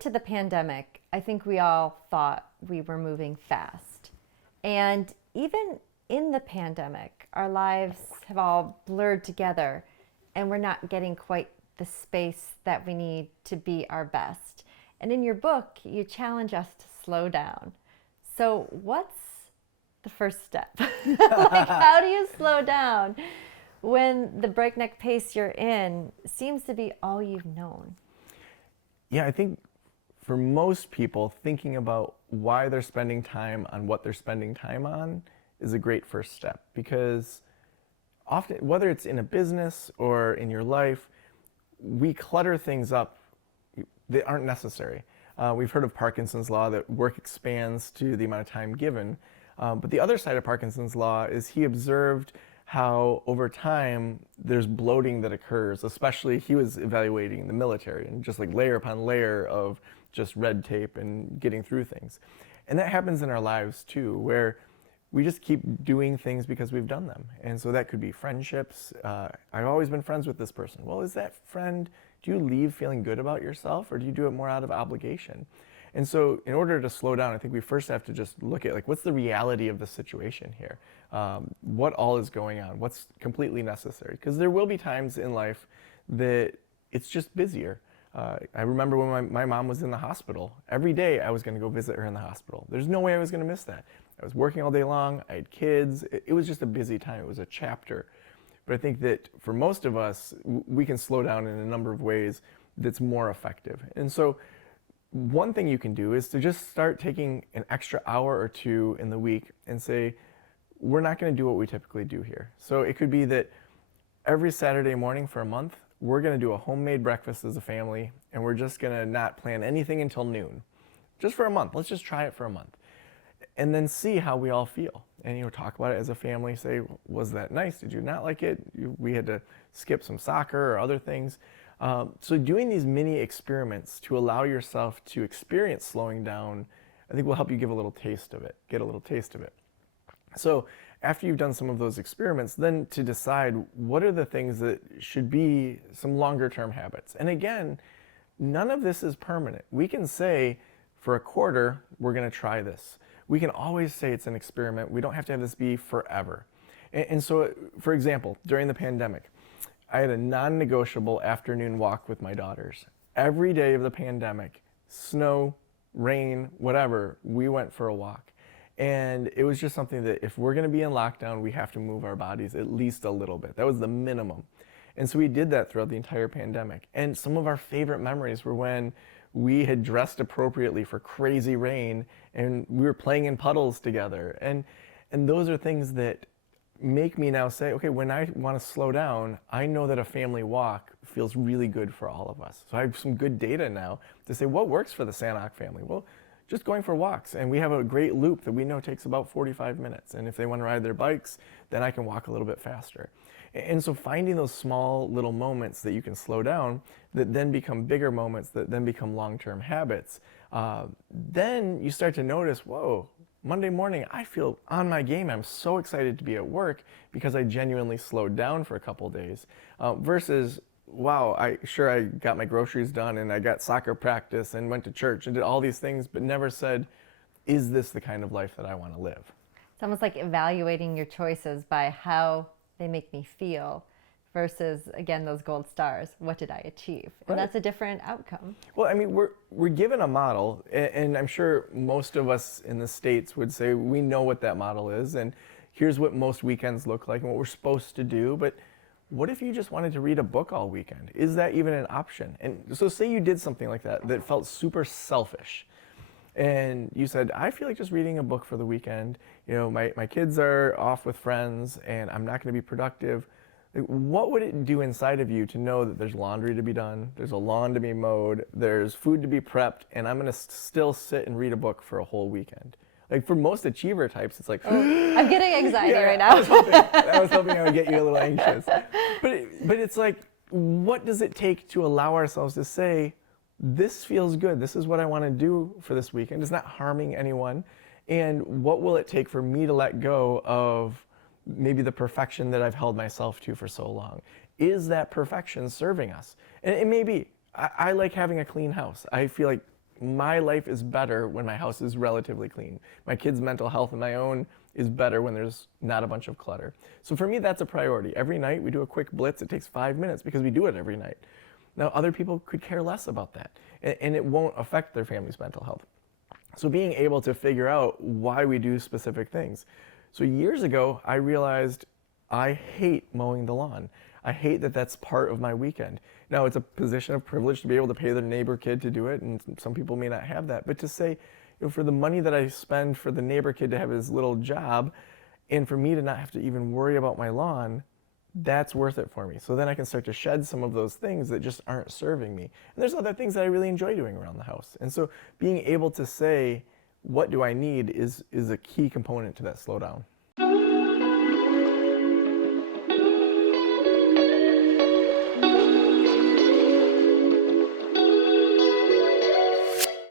to the pandemic, I think we all thought we were moving fast. And even in the pandemic, our lives have all blurred together and we're not getting quite the space that we need to be our best. And in your book, you challenge us to slow down. So what's the first step? Like, how do you slow down when the breakneck pace you're in seems to be all you've known? Yeah, I think for most people, thinking about why they're spending time on what they're spending time on is a great first step, because often, whether it's in a business or in your life, we clutter things up that aren't necessary. We've heard of Parkinsons Law, that work expands to the amount of time given. But the other side of Parkinson's Law is he observed how over time there's bloating that occurs, especially he was evaluating the military and just like layer upon layer of just red tape and getting through things. And that happens in our lives too, where we just keep doing things because we've done them. And so that could be friendships. I've always been friends with this person. Well, is that friend, do you leave feeling good about yourself, or do you do it more out of obligation? And so in order to slow down, I think we first have to just look at, like, what's the reality of the situation here? What all is going on? What's completely necessary? Because there will be times in life that it's just busier. I remember when my mom was in the hospital. Every day I was going to go visit her in the hospital. There's no way I was going to miss that. I was working all day long. I had kids. It was just a busy time. It was a chapter. But I think that for most of us, we can slow down in a number of ways that's more effective. And so one thing you can do is to just start taking an extra hour or two in the week and say, we're not going to do what we typically do here. So it could be that every Saturday morning for a month, we're going to do a homemade breakfast as a family, and we're just going to not plan anything until noon. Just for a month. Let's just try it for a month. And then see how we all feel. And talk about it as a family, say, was that nice? Did you not like it? We had to skip some soccer or other things. So doing these mini experiments to allow yourself to experience slowing down, I think will help you give a little taste of it, get a little taste of it. So after you've done some of those experiments, then to decide what are the things that should be some longer term habits. And again, none of this is permanent. We can say for a quarter, we're going to try this. We can always say it's an experiment. We don't have to have this be forever. And so, for example, during the pandemic, I had a non-negotiable afternoon walk with my daughters. Every day of the pandemic, snow, rain, whatever, we went for a walk. And it was just something that if we're going to be in lockdown, we have to move our bodies at least a little bit. That was the minimum. And so we did that throughout the entire pandemic. And some of our favorite memories were when we had dressed appropriately for crazy rain and we were playing in puddles together. And those are things that make me now say, okay, when I want to slow down, I know that a family walk feels really good for all of us. So I have some good data now to say what works for the Sanok family. Well, just going for walks. And we have a great loop that we know takes about 45 minutes. And if they want to ride their bikes, then I can walk a little bit faster. And so finding those small little moments that you can slow down that then become bigger moments that then become long-term habits, then you start to notice, whoa, Monday morning, I feel on my game. I'm so excited to be at work because I genuinely slowed down for a couple days versus, wow, I got my groceries done and I got soccer practice and went to church and did all these things, but never said, is this the kind of life that I want to live? It's almost like evaluating your choices by how they make me feel versus, again, those gold stars. What did I achieve? And that's a different outcome. Well, I mean, we're given a model, and I'm sure most of us in the States would say we know what that model is, and here's what most weekends look like and what we're supposed to do. But what if you just wanted to read a book all weekend? Is that even an option? And so say you did something like that felt super selfish. And you said, I feel like just reading a book for the weekend. My kids are off with friends and I'm not going to be productive. What would it do inside of you to know that there's laundry to be done, there's a lawn to be mowed, there's food to be prepped, and I'm going to still sit and read a book for a whole weekend? Like for most achiever types, it's like, I'm getting anxiety right now. I was hoping I would get you a little anxious. But it's like, what does it take to allow ourselves to say, this feels good, this is what I want to do for this weekend, it's not harming anyone, and what will it take for me to let go of maybe the perfection that I've held myself to for so long? Is that perfection serving us? And it may be. I like having a clean house. I feel like my life is better when my house is relatively clean. My kids' mental health and my own is better when there's not a bunch of clutter. So for me, that's a priority. Every night we do a quick blitz. It takes 5 minutes because we do it every night. Now, other people could care less about that, and it won't affect their family's mental health. So being able to figure out why we do specific things. So years ago, I realized I hate mowing the lawn. I hate that that's part of my weekend. Now, it's a position of privilege to be able to pay their neighbor kid to do it, and some people may not have that. But to say, for the money that I spend for the neighbor kid to have his little job, and for me to not have to even worry about my lawn, that's worth it for me. So then I can start to shed some of those things that just aren't serving me. And there's other things that I really enjoy doing around the house. And so being able to say, what do I need is a key component to that slowdown.